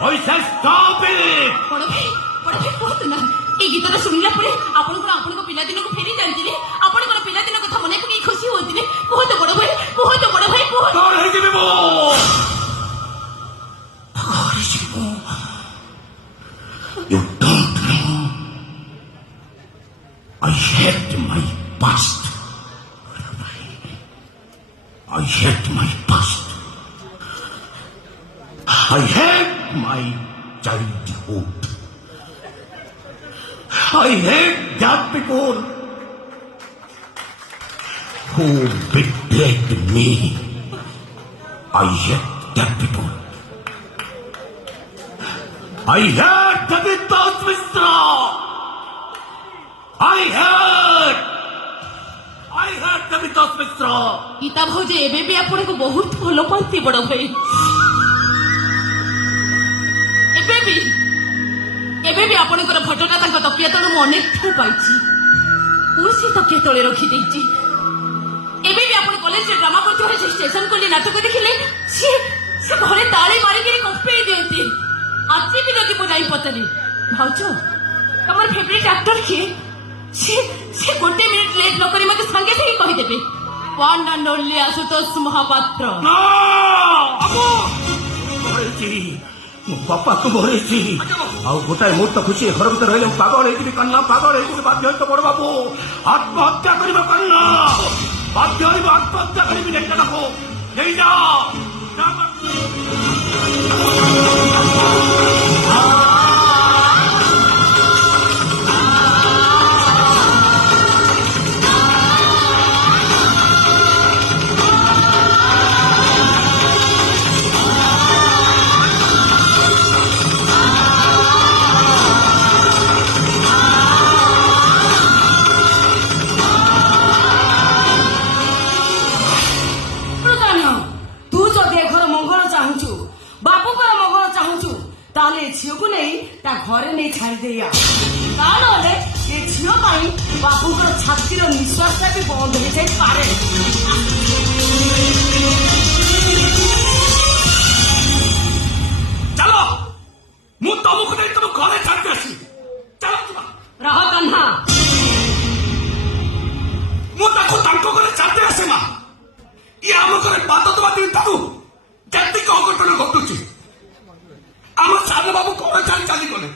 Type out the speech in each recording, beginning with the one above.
I said stop it! ବଡ ଭାଇ କୁହନ୍ତୁ ନା এই ଗୀତଟା ଶୁଣିଲା ପରେ ଆପଣଙ୍କ ପିଲାଦିନକୁ ଫେରି ଜାଣିଥିଲେ ଆପଣଙ୍କର ପିଲାଦିନ କଥା ମନେ ପକେଇ ଖୁସି ହଉଥିଲେ କୁହନ୍ତୁ ବଡ ଭାଇ କୁହନ୍ତୁ ତୋର ହେଇଯିବି ମୁଁ You don't know. I hate my past. I hate my past. I hate my childhood. I hate that people who betrayed me. I hate that people. I hate David Mishra. I hate David Mishra. Gita ଭାଉଜ ଏବେ ବି ଆପଣଙ୍କୁ ବହୁତ ଭଲ ପାଆନ୍ତି ବଡ ଭାଇ ଏବେ ବି ଆପଣଙ୍କର ଫଟୋଟା ତାଙ୍କ ତକିଆ ତଳୁ ମୁଁ ଅନେକ ଥର ପାଇଛି ମୁଁ ସେ ତକିଆ ତଳେ ରଖିଦେଇଛି ଏବେ ବି ଆପଣ କଲେଜରେ ଡ୍ରାମା କରୁଥିବା ସେ ଷ୍ଟେସନ କଲି ନାଟକ ଦେଖିଲେ ସେ ଘରେ ତାଳି ମାରିକିରି କମ୍ପେଇ ଦିଅନ୍ତି ଆଜି ବି ଯଦି ମୁଁ ଯାଇ ପଚାରି ଭାଉଜ ତମର ଫେଭରେଟ ଆକ୍ଟର କିଏ ସେ ଗୋଟେ ମିନିଟ ଲେଟ୍ ନ କରି ମତେ ସାଙ୍ଗେ ସାଙ୍ଗେ କହିଦେବେ one and only Ashutosh Mahapatra ମୋ ବାପାକୁ ମରେଇଛି ଆଉ ଗୋଟାଏ ମୁହୂର୍ତ୍ତ ଖୁସି ଘର ଭିତରେ ରହିଲେ ପାଗଳ ହେଇଯିବି କାନ୍ନା ପାଗଳ ହେଇଯିବି ବାଧ୍ୟ ହେଇତ ବଡ ବାବୁ ଆତ୍ମହତ୍ୟା କରିବା କାନ୍ନା ବାଧ୍ୟ ହେଇବ ଆତ୍ମହତ୍ୟା କରିବି ନେତାକୁ ନେଇଯା ତାହେଲେ ଏ ଝିଅକୁ ନେଇ ତା ଘରେ ନେଇ ଛାଡ଼ିଦେଇଆ ତା ନହେଲେ ଏ ଝିଅ ପାଇଁ ବାବୁଙ୍କର ଛାତିର ନିଶ୍ୱାସଟା ବି ବନ୍ଦ ହେଇଯାଇପାରେ ଚାଲ ମୁଁ ତମକୁ ନେଇ ତମ ଘରେ ଛାଡି ଆସିବି ଚାଲ ରହ କାହ୍ନା ମୁଁ ତାକୁ ତାଙ୍କ ଘରେ ଛାଡି ଆସେ ମା ଇଏ ଆମ ଘରେ ପାଦ ଦବା ଦିନ ତାକୁ ଯେତିକି ଅଘଟଣ ଘଟୁଛି ଆମ ସାନ ବାବୁ କଣ ଚାଲିଗଲେ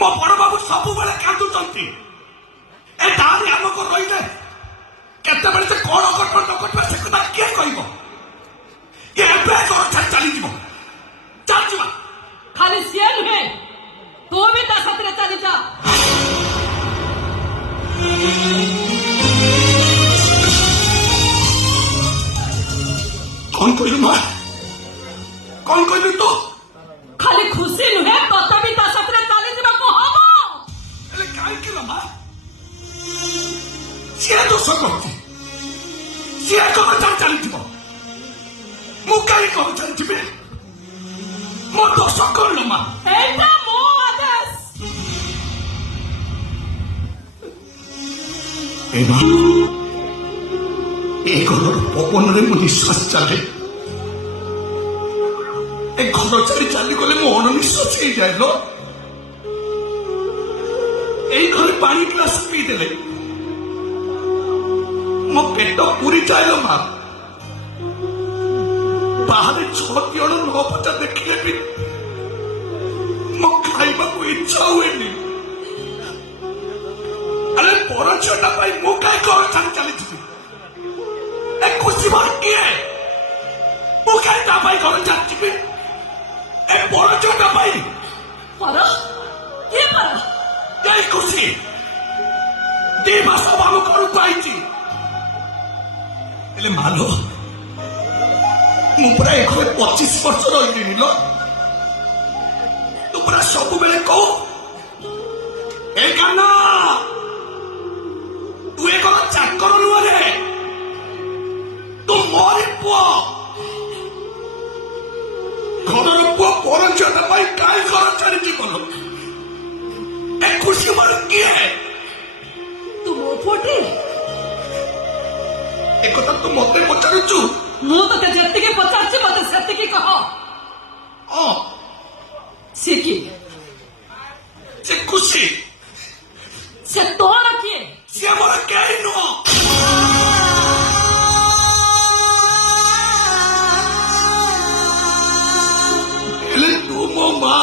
ମୋ ବଡ ବାବୁ ସବୁବେଳେ କାନ୍ଦୁଛନ୍ତି ଏ ତାହାରି ଆମକୁ ରହିଲେ କେତେବେଳେ ସେ କଣ ଅଘଟଣ ନ ଘଟିବ ସେ କଥା କିଏ କହିବ ଏବେ କଣ ଚାଲିଯିବ ଚାଲିଯିବା ଖାଲି ସିଏ ନୁହେଁ ତୁ ବି ତା ସାଥିରେ ଚାଲିଯା କଣ କହିଲୁ ମା କଣ କହିଲୁ ତୁ ଖାଲି ଖୁସି ନୁହେଁ ତଥାପି ତା ସାଥିରେ ଚାଲିଯିବାକୁ ହବ ହେଲେ କାହିଁକି ମା ସିଏ ଦୋଷ କରୁଛି ସିଏ କଣ ଚାଲିଯିବ ମୁଁ କାହିଁ କଣ ଚାଲିଯିବି ମୋ ଦୋଷ କଣ ମା ଏଇଟା ମୋ ଆଦେଶ ଏ ଘରର ପବନରେ ମୋ ନିଶ୍ୱାସ ଚାଲେ ଏ ଘର ଛାଡି ଚାଲିଗଲେ ମୋ ଅଣନିଶ୍ୱାସ ହେଇଯାଏ ଲୋ ଏଇ ଘରେ ପାଣି ଗ୍ଲାସ ପିଇଦେଲେ ମୋ ପେଟ ପୁରି ଯାଏ ଲୋ ମା ବାହାରେ 6 ଜଣ 9 ଦେଖିଲେ ବି ମୋ ଖାଇବାକୁ ଇଚ୍ଛା ହୁଏନି ଆରେ ପର ଝିଅଟା ପାଇଁ ମୁଁ କାହିଁ ଘର ଛାଡି ଚାଲିଯିବି ଏ ଖୁସି ଭାଇ କିଏ ମୁଁ କାହିଁ ତା ପାଇଁ ଘର ଛାଡିଯିବି ଏ ବଡ ଝିଅଟା ପାଇଁ ଏଇ ଖୁସି 2 ମାସ ଆମ ଘରକୁ ଆଇଛି ହେଲେ ମାଲୋ ମୁଁ ପୁରା ଏ ଘରେ 25 ବର୍ଷ ରହିଲିଣି ଲୋ ତୁ ପୁରା ସବୁବେଳେ କହୁ ଏ କାହ୍ନା ତୁ ଏ ଘର ଚାକର ନୁହଁ ରେ ତୁ ମୋରି ପୁଅ ଘରର ପୁଅ ପର ଝିଅଟା ପାଇଁ କାହିଁ ଘର ଛାଡିଛି କଲ ଏ ଖୁସି ମୋର କିଏ ତୁ ମୋ ପୁଅଟି একথা তো মতে পচারুছু ମୁଁ ତତେ ଯେତିକି ପଚାରୁଛି ମତେ ସେତିକି କହ সে কি? ସେ ଖୁସି সে তোর কিଏ? ସିଏ ମୋର କେହି ନୁହଁ। ହେଲେ ତୁ ମୋ ମା,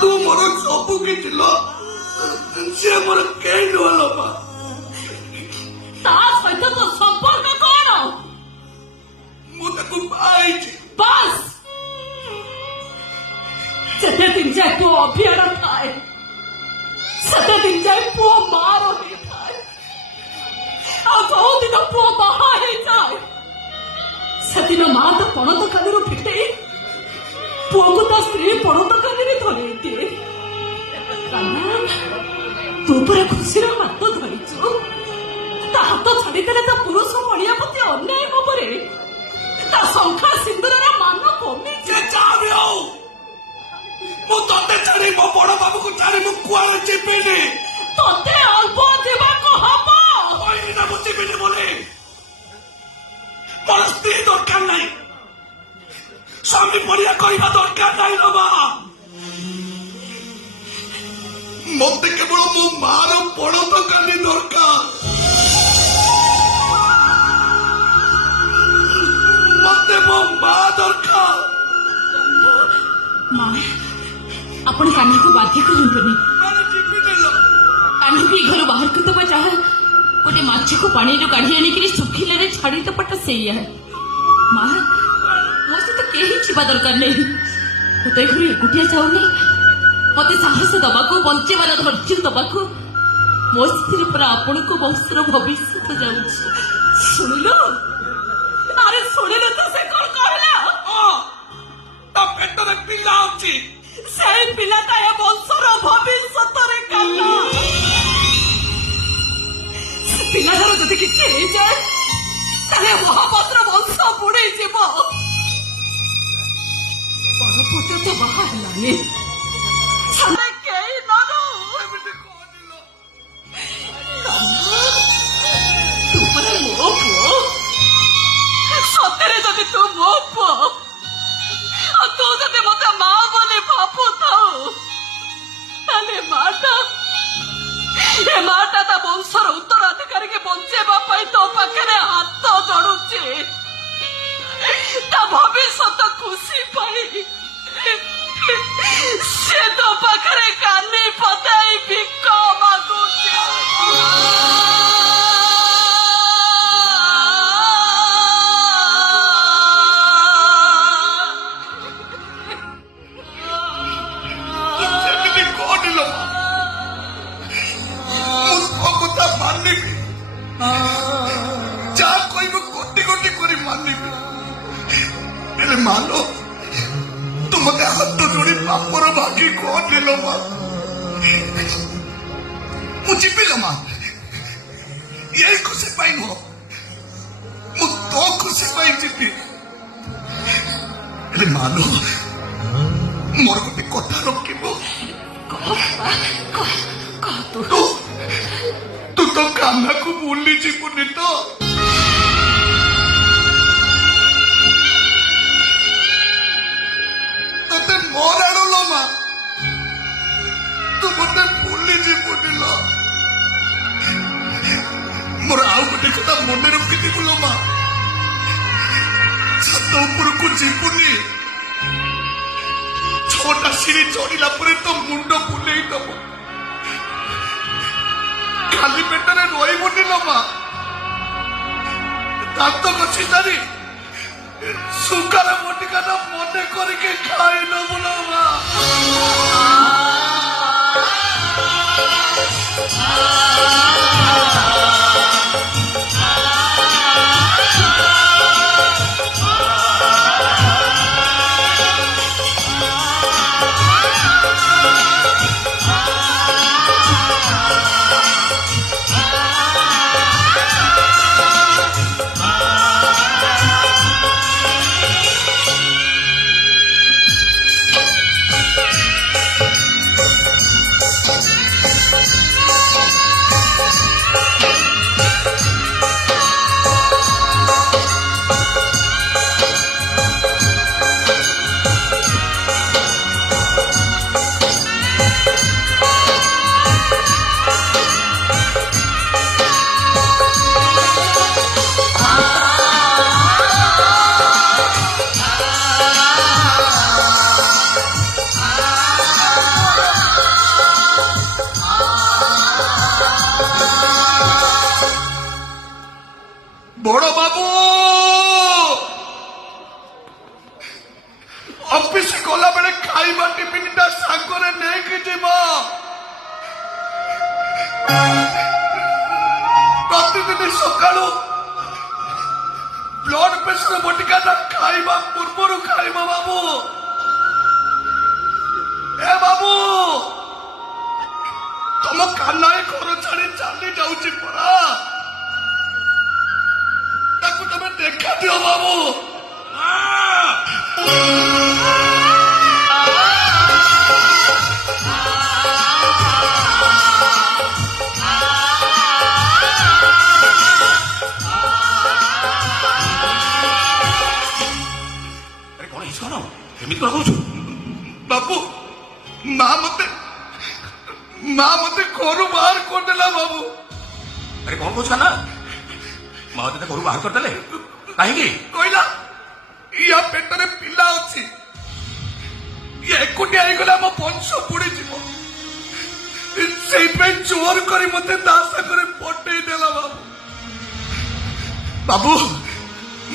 ତୁ ମୋର ସବୁ କିଛି ଲୋ। ସିଏ ମୋର କେହି ନୁହଁ ଲୋ ମା। ତା ସହିତ ତୋ ସମ୍ପର୍କ କଣ? ମୁଁ ତାକୁ ବାହା ହେଇଛି। বাস যেতে দিন যায় পুଅ অভিয়ার ଥାଏ সেতে দিন যায় পুଅ মার ହେଇଥାଏ। ଆଉ ଯୋଉଦିନ ପୁଅ ବାହା ହେଇଯାଏ ସେଦିନ ମା ତା ପଣତ କାନିରୁ ଫିଟେଇ ପୁଅକୁ ତା ସ୍ତ୍ରୀ ପଣତ କାନିରେ ଧରେଇ ଦିଏ। କାହ୍ନା, ତୁ ପୁରା ଖୁସିର ହାତ ଧରିଛୁ। ତା ହାତ ଛାଡିଦେଲେ ତା ପୁରୁଷ ମଣିଆ ପ୍ରତି ଅନ୍ୟାୟ ହବରେ ତା ଶଙ୍ଖା ସିନ୍ଦୁରର ମାନ କମିଛି। ସେ ଯାହା ବି ହଉ, ମୁଁ ତତେ ଛାଡି ମୋ ବଡ ବାବୁକୁ ଛାଡି ମୁଁ କୁଆଡେ ଯିବିନି। ତତେ ଅଳ୍ପ ଯିବାକୁ ହବ। କହିଲି ନା ମୁଁ ଯିବିନି ବୋଲି। ମୋର ସ୍ତ୍ରୀ ଦରକାର ନାହିଁ, ସ୍ୱାମୀ ପଡ଼ିଆ କରିବା ଦରକାର ନାହିଁ ର ମା। ମତେ କେବଳ ମୋ ମାର ପଣତ କାନି ଦରକାର। ମତେ ମୋ ମା ଦରକାର। ମା, ଆପଣ କାହ୍ନାକୁ ବାଧ୍ୟ କରନ୍ତୁନି। ଆରେ ଯିବିନି ଲୋ। କାହ୍ନାକୁ ଏ ଘରୁ ବାହାରକୁ ଦେବା ଯାହା ଗୋଟେ ମାଛକୁ ପାଣିରୁ କାଢି ଆଣିକିରି ଶୁଖିଲାରେ ଛାଡି ଦେବାଟା ସେଇଆ। ମା, ମୋ ସହିତ କେହି ଯିବା ଦରକାର ନାହିଁ। ମୁଁ ତ ଏ ଘରୁ ଏକୁଟିଆ ଯାଉନି। ମତେ ସାହସ ଦବାକୁ, ବଞ୍ଚେଇବାର ଧୈର୍ଯ୍ୟ ଦବାକୁ ମୋ ସ୍ଥିର ପୁରା ଆପଣଙ୍କ ବଂଶର ଭବିଷ୍ୟତ ଯାଉଛି। ଶୁଣିଲୁ? ଆରେ ଶୁଣିଲୁ ତ ସେ କଣ କହିଲା? ତା ପେଟରେ ପିଲା ଅଛି। ସେଇ ପିଲାଟା ଏ ବଂଶର ଭବିଷ୍ୟତରେ କାଲା। ସେ ପିଲାଟାର ଯଦି କିଛି ହେଇଯାଏ ତାହେଲେ ମହାପାତ୍ର ବଂଶ ବୁଡେଇ ଯିବ। ବଡ ପୁଅ ତ ବାହା ହେଲାନି। ଛାଡେ କେହି ନରୁ। ଏମିତି କହନି ଲୋ। ତୁ ପରା ମୋ ପୁଅ। ସତରେ ଯଦି ତୁ ମୋ ପୁଅ ଆଉ ତୁ ଯଦି ମତେ ମା ବୋଲି ଭାବୁଥାଉ ତାହେଲେ ଏ ମାଟା ତା ବଂଶର ଉତ୍ତରାଧିକାରୀକି ବଞ୍ଚେଇବା ପାଇଁ ତୋ ପାଖରେ ହାତ ଯୋଡୁଛି। ତା ଭବିଷ୍ୟତ ଖୁସି ପାଇଁ ସେ ତୋ ପାଖରେ କାନି ପତାଇ ଭିକ ମାଗୁଛି। ଏମିତି କହନି ଲୋ ମା। ମୁଁ ତୋ କଥା ମାନିବି, ଯାହା କହିବ ଗୋଟି ଗୋଟି କରି ମାନିବି। ହେଲେ ମାଲୋ, ତୁ ମତେ ହାତ ଯୋଡି ପାପର ଭାଗି କହନି ଲୋ ମା। ମୁଁ ଯିବି ଲୋ ମା। ଏଇ ଖୁସି ପାଇଁ ନୁହଁ, ମୁଁ ତୋ ଖୁସି ପାଇଁ ଯିବି। ହେଲେ ମାଲୋ, ମୋର ଗୋଟେ କଥା ରଖିବ। ତୁ ତ କାହ୍ନାକୁ ଭୁଲି ଯିବୁନି ତ? ତତେ ମୋର ଆଣୁଲ ମା, ତୁ ମତେ ଭୁଲି ଯିବୁନି ଲୋ। ମୋର ଆଉ ଗୋଟେ କଥା ମନେ ରଖିଥିବୁ ଲୋ ମା। ଛାତ ଉପରକୁ ଯିବୁନି। 6ଟା ସିঁড়ି ଚଢିଲା ପରେ ତ ମୁଣ୍ଡ ବୁଲେଇ ଦବ। ଖାଲି ପେଟରେ ରହିବୁନି ଲୋ ମା। ଦାନ୍ତ କଷି ଧରି ସୁଗାର ବଟିକାଟା ମନେ କରିକି ଖାଇ ନବୁ ଲୋ ମା। বড় বাবু অফিস গলা বেড়ে খাইবা টিফিনটা সাগরে নেইকি যাব প্রতিদিন সকালু ব্লড প্রেসর বটিকাটা খাইবা পূର୍ବରୁ খাইবা বাবু এ বাবু ତମ କାନାଏ ଘର ଛାଡି ଚାଲି ଯାଉଛି ପରା ତାକୁ ତମେ ଦେଖା ଦିଅ ବାବୁ କଣ ହେଇଛି କଣ କେମିତି କଣ କହୁଛୁ ବାବୁ ମା ମତେ ଘରୁ ବାହାର କରିଦେଲା ବାବୁ ଆରେ କଣ କହୁଛୁ ନା ମା ତତେ ଘରୁ ବାହାର କରିଦେଲେ କାହିଁକି କହିଲା ୟା ପେଟରେ ପିଲା ଅଛି ଇଏ ଏକୁଟିଆ ହେଇଗଲେ ଆମ ବଂଶ ବୁଡିଯିବ ସେଇଥିପାଇଁ ଜୋର କରି ମତେ ତା ସାଙ୍ଗରେ ପଟେଇ ଦେଲା ବାବୁ ବାବୁ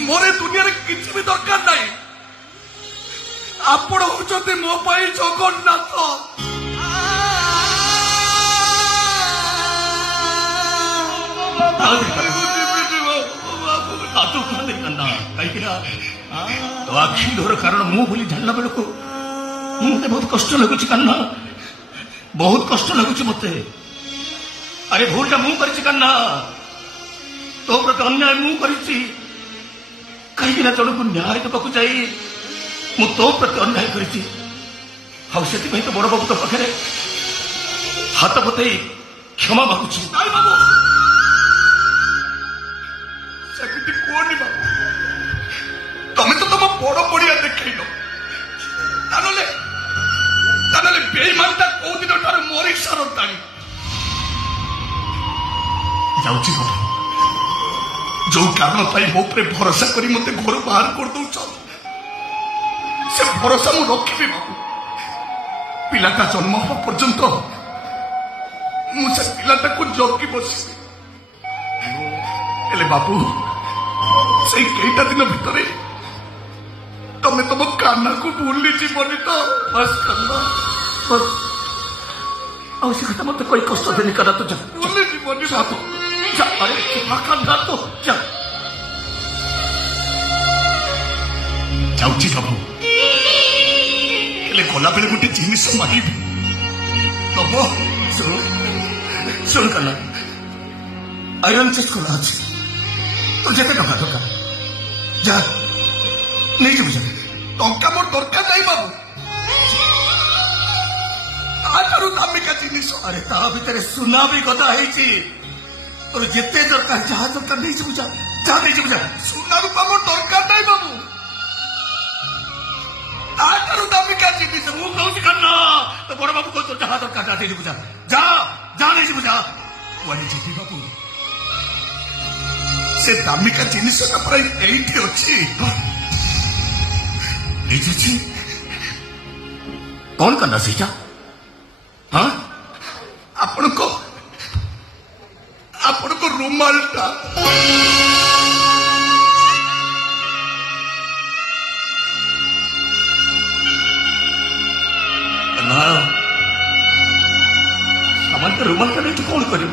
ମୋର ଏ ଦୁନିଆରେ କିଛି ବି ଦରକାର ନାହିଁ ଆପଣ ହଉଛନ୍ତି ମୋ ପାଇଁ ଜଗନ୍ନାଥ तो आखि धोर कारण मु बोली जानला बेलू मत बहुत कष्ट लगुच कान्ना बहुत कष्ट लगुच मत अरे भूलटा मु करना तो प्रति अन्याय मु कहीं जन को न्याय देवाक जाई मु तो प्रति अन्याय करी तो बड़ बाबू तो पाखे हाथ पतई क्षमा मागुची बाबू ସେମିତି କୁହନି ବାବୁ ତମେ ତ ତମ ବଡ ପଡିଆ ଦେଖେଇଲ ତାହେଲେ ବେଇମାନଟା କୋଉ ଦିନ ଠାରୁ ମରି ସାରନ୍ତାଣି ଯାଉଛି ବାବୁ ଯୋଉ କାରଣ ପାଇଁ ମୋ ଉପରେ ଭରସା କରି ମତେ ଘରୁ ବାହାର କରିଦଉଛ ସେ ଭରସା ମୁଁ ରଖିବି ବାବୁ ପିଲାଟା ଜନ୍ମ ହେବା ପର୍ଯ୍ୟନ୍ତ ମୁଁ ସେ ପିଲାଟାକୁ ଜଗି ବସିବି ହେଲେ ବାବୁ ସେଇ କେଇଟା ଦିନ ଭିତରେ ତମେ ତମ କାହ୍ନାକୁ ଭୁଲି ଯିବନି ତ ବସ୍ କାହ୍ନା ବସ୍ ଆଉ ସେ କଥା ମତେ କହି କଷ୍ଟ ଦେନି କାନ୍ନା ତୁ ଭୁଲି ଯିବନି ବାବୁ अरे कान्ना तो ଯାଉଛି ବାବୁ ହେଲେ ଗଲାବେଳେ ଗୋଟେ ଜିନିଷ ମାଗିବି ଦବ ଶୁଣ କାନ୍ନା ଆଇରନ୍ ଚେଷ୍ଟ ଖୋଲା ଅଛି तो जेते टका दरकार जा नहीं जी बुझा ଟଙ୍କା ମୋର ଦରକାର ନାହିଁ ବାବୁ ଆଠାରୁ ଦାମିକା ଜିନିଷ अरे ता भीतर सुना भी कथा ହେଇଛି और जेते दरकार जहा दरकार नहीं जी बुझा जा नहीं जी बुझा ସୁନା ରୂପା ମୋର ଦରକାର ନାହିଁ ବାବୁ ଆଠାରୁ ଦାମିକା ଜିନିଷ ମୁଁ କହୁଛି କାନ୍ନା ତ ବଡ ବାବୁ କହୁଛ ଯାହା ଦରକାର ଯା नहीं जी बुझा जा जा नहीं जी बुझा କୁଆଡେ ଯିବି ବାବୁ ସେ ଦାମିକା ଜିନିଷଟା ପୁରା ଏଇଠି ଅଛି ଏଇଠି ଅଛି କଣ କାନ୍ନା ସେଇଟା ହଁ ଆପଣଙ୍କ ରୁମାଲଟା କାନ୍ନା ସାମାନ ତ ରୁମାଲ ଟା ନେଇ ତୁ କଣ କରିବୁ